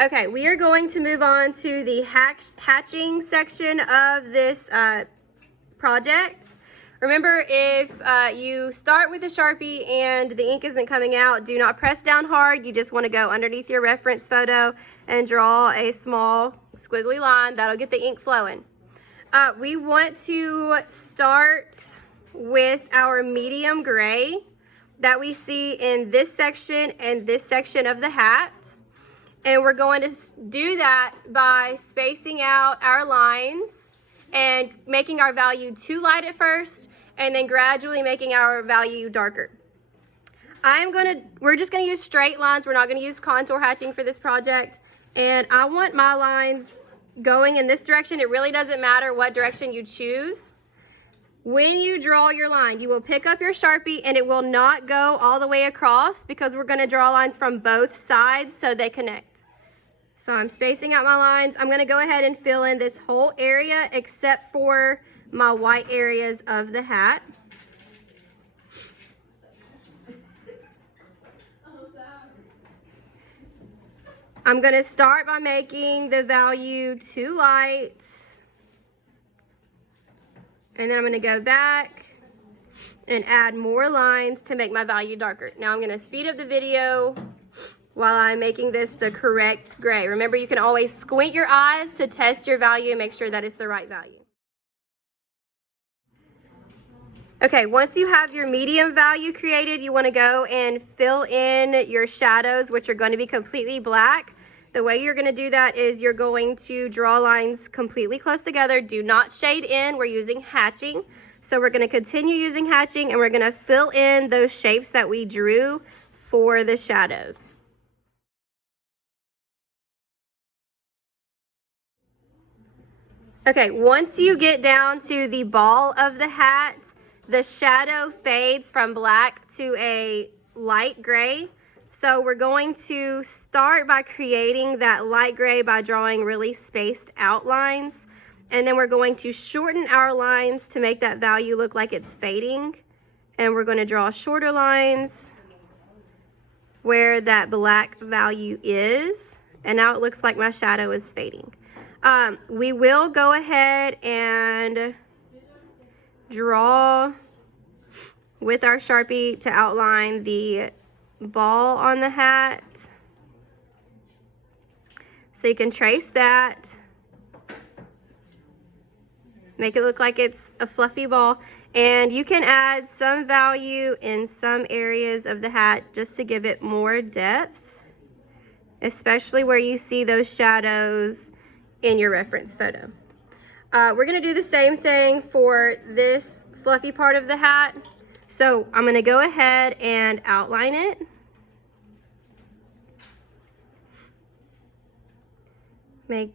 Okay, we are going to move on to the hatching section of this project. Remember, if you start with a Sharpie and the ink isn't coming out, do not press down hard. You just want to go underneath your reference photo and draw a small squiggly line. That'll get the ink flowing. We want to start with our medium gray that we see in this section and this section of the hat. And we're going to do that by spacing out our lines and making our value too light at first, and then gradually making our value darker. We're just gonna use straight lines. We're not gonna use contour hatching for this project. And I want my lines going in this direction. It really doesn't matter what direction you choose. When you draw your line, you will pick up your Sharpie and it will not go all the way across because we're gonna draw lines from both sides so they connect. So I'm spacing out my lines. I'm gonna go ahead and fill in this whole area except for my white areas of the hat. I'm gonna start by making the value too light. And then I'm gonna go back and add more lines to make my value darker. Now I'm gonna speed up the video while I'm making this the correct gray. Remember, you can always squint your eyes to test your value and make sure that it's the right value. Okay, once you have your medium value created, you wanna go and fill in your shadows, which are gonna be completely black. The way you're gonna do that is you're going to draw lines completely close together. Do not shade in, we're using hatching. So we're gonna continue using hatching and we're gonna fill in those shapes that we drew for the shadows. Okay, once you get down to the ball of the hat, the shadow fades from black to a light gray. So we're going to start by creating that light gray by drawing really spaced out lines. And then we're going to shorten our lines to make that value look like it's fading. And we're going to draw shorter lines where that black value is. And now it looks like my shadow is fading. We will go ahead and draw with our Sharpie to outline the ball on the hat. So you can trace that. Make it look like it's a fluffy ball. And you can add some value in some areas of the hat just to give it more depth, especially where you see those shadows in your reference photo. We're gonna do the same thing for this fluffy part of the hat. So I'm gonna go ahead and outline it. Make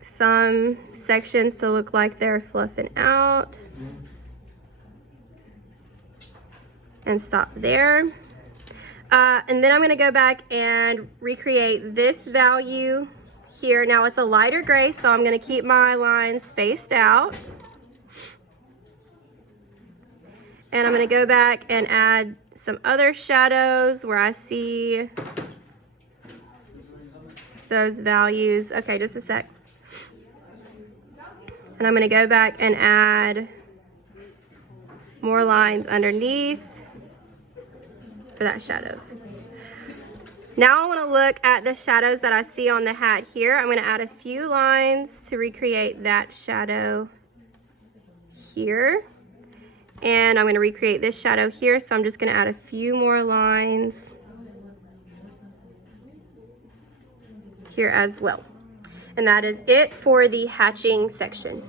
some sections to look like they're fluffing out. And stop there. And then I'm gonna go back and recreate this value here. Now it's a lighter gray, so I'm gonna keep my lines spaced out. And I'm gonna go back and add some other shadows where I see those values. Okay, just a sec. And I'm gonna go back and add more lines underneath for that shadows. Now I want to look at the shadows that I see on the hat here. I'm going to add a few lines to recreate that shadow here. And I'm going to recreate this shadow here, so I'm just going to add a few more lines here as well. And that is it for the hatching section.